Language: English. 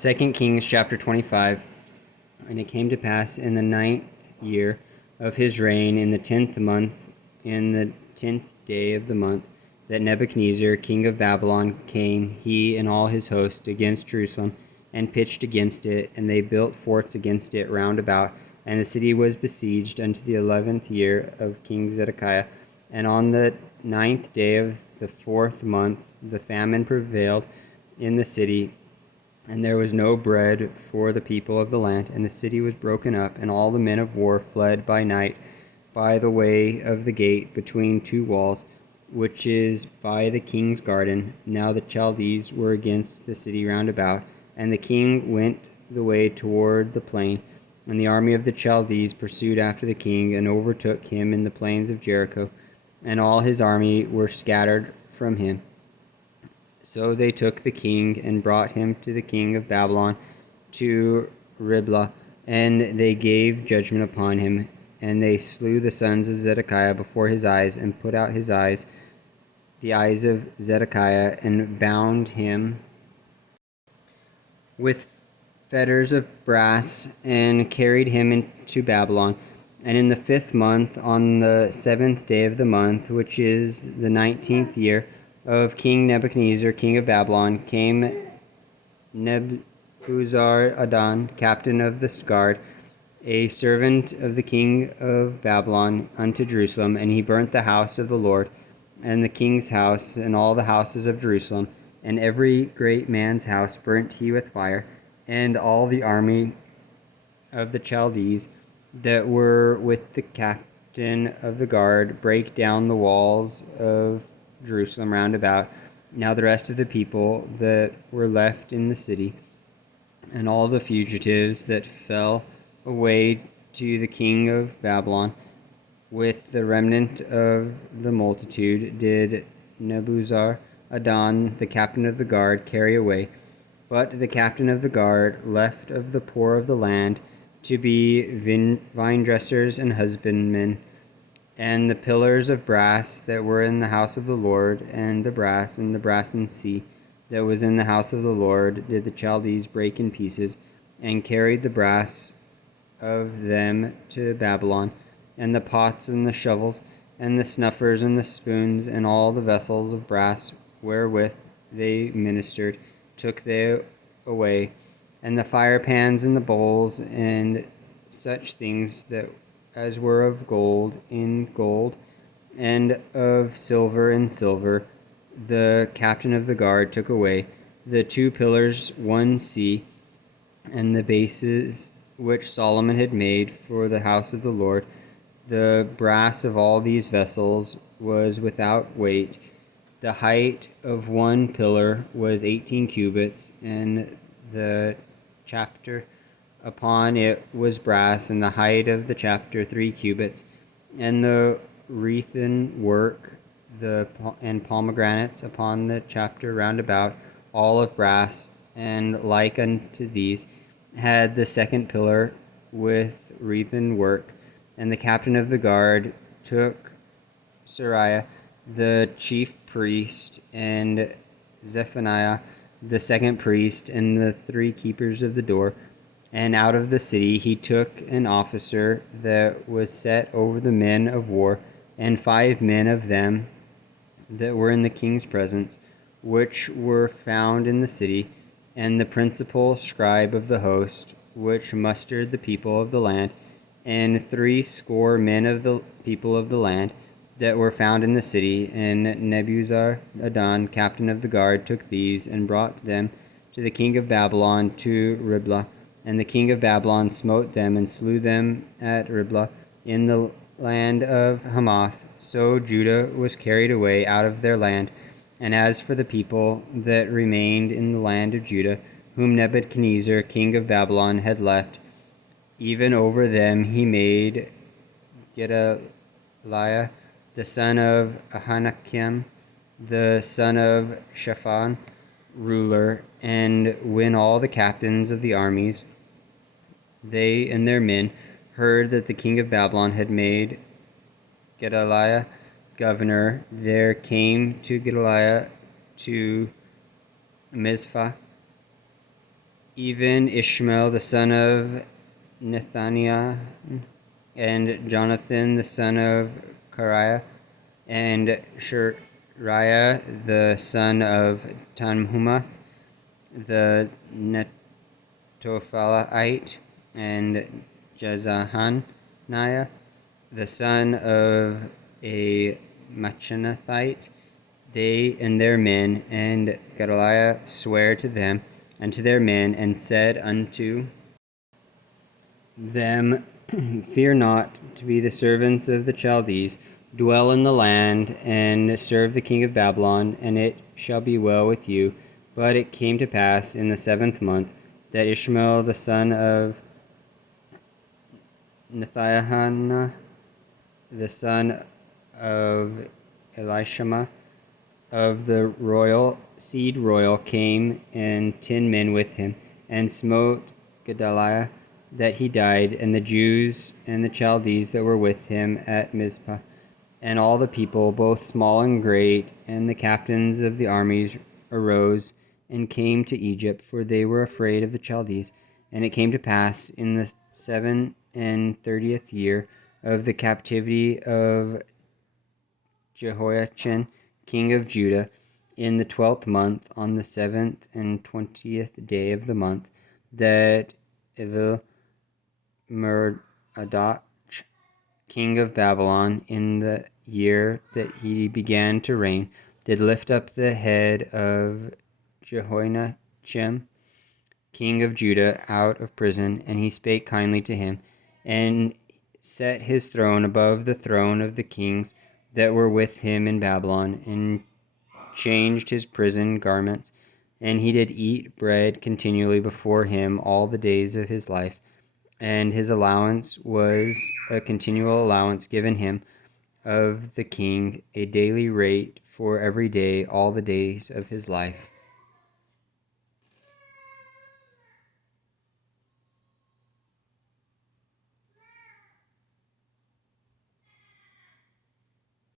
2 Kings chapter 25. And it came to pass in the 9th year of his reign, in the 10th month, in the 10th day of the month, that Nebuchadnezzar king of Babylon came, he and all his host, against Jerusalem, and pitched against it, and they built forts against it round about. And the city was besieged unto the 11th year of King Zedekiah. And on the 9th day of the 4th month the famine prevailed in the city, and there was no bread for the people of the land, and the city was broken up, and all the men of war fled by night by the way of the gate between two walls, which is by the king's garden. Now the Chaldees were against the city round about, and the king went the way toward the plain. And the army of the Chaldees pursued after the king, and overtook him in the plains of Jericho, and all his army were scattered from him. So they took the king and brought him to the king of Babylon, to Riblah, and they gave judgment upon him. And they slew the sons of Zedekiah before his eyes, and put out his eyes, the eyes of Zedekiah, and bound him with fetters of brass, and carried him into Babylon. And in the 5th month, on the 7th day of the month, which is the 19th year of King Nebuchadnezzar, king of Babylon, came Nebuzaradan, captain of the guard, a servant of the king of Babylon, unto Jerusalem, and he burnt the house of the Lord, and the king's house, and all the houses of Jerusalem, and every great man's house burnt he with fire, and all the army of the Chaldees that were with the captain of the guard brake down the walls of Jerusalem round about. Now the rest of the people that were left in the city, and all the fugitives that fell away to the king of Babylon, with the remnant of the multitude, did Nebuzaradan, the captain of the guard, carry away. But the captain of the guard left of the poor of the land to be vine dressers and husbandmen. And the pillars of brass that were in the house of the Lord, and the brassen sea that was in the house of the Lord, did the Chaldees break in pieces, and carried the brass of them to Babylon, and the pots and the shovels, and the snuffers and the spoons, and all the vessels of brass wherewith they ministered, took they away, and the fire pans and the bowls, and such things that as were of gold in gold, and of silver in silver, the captain of the guard took away. The 2 pillars, 1 sea, and the bases which Solomon had made for the house of the Lord. The brass of all these vessels was without weight. The height of 1 pillar was 18 cubits, and the chapter upon it was brass, and the height of the chapter 3 cubits, and the wreathen work and pomegranates upon the chapter round about, all of brass. And like unto these had the 2nd pillar with wreathen work. And the captain of the guard took Sariah the chief priest, and Zephaniah the 2nd priest, and the 3 keepers of the door. And out of the city he took an officer that was set over the men of war, and 5 men of them that were in the king's presence, which were found in the city, and the principal scribe of the host, which mustered the people of the land, and 60 men of the people of the land that were found in the city. And Nebuzaradan, captain of the guard, took these, and brought them to the king of Babylon, to Riblah. And the king of Babylon smote them, and slew them at Riblah in the land of Hamath. So Judah was carried away out of their land. And as for the people that remained in the land of Judah, whom Nebuchadnezzar king of Babylon had left, even over them he made Gedaliah the son of Ahanakim, the son of Shaphan, ruler. And when all the captains of the armies, they and their men, heard that the king of Babylon had made Gedaliah governor, there came to Gedaliah to Mizpah even Ishmael the son of Nethaniah, and Jonathan the son of Kariah, and Shariah the son of Tanhumath, the Netophalite, and Jezahaniah, the son of a Machanathite, they and their men, and Gedaliah sware to them and to their men, and said unto them, Fear not to be the servants of the Chaldees, dwell in the land, and serve the king of Babylon, and it shall be well with you. But it came to pass in the 7th month that Ishmael the son of Nethaniah, the son of Elishama, of the royal came, and 10 men with him, and smote Gedaliah, that he died, and the Jews and the Chaldees that were with him at Mizpah, and all the people, both small and great, and the captains of the armies arose and came to Egypt, for they were afraid of the Chaldees. And it came to pass in the 37th year of the captivity of Jehoiachin, king of Judah, in the 12th month, on the 7th and 20th day of the month, that Evil-Merodach, king of Babylon, in the year that he began to reign, did lift up the head of Jehoiachin, king of Judah, out of prison, and he spake kindly to him, and set his throne above the throne of the kings that were with him in Babylon, and changed his prison garments, and he did eat bread continually before him all the days of his life, and his allowance was a continual allowance given him of the king, a daily rate for every day all the days of his life.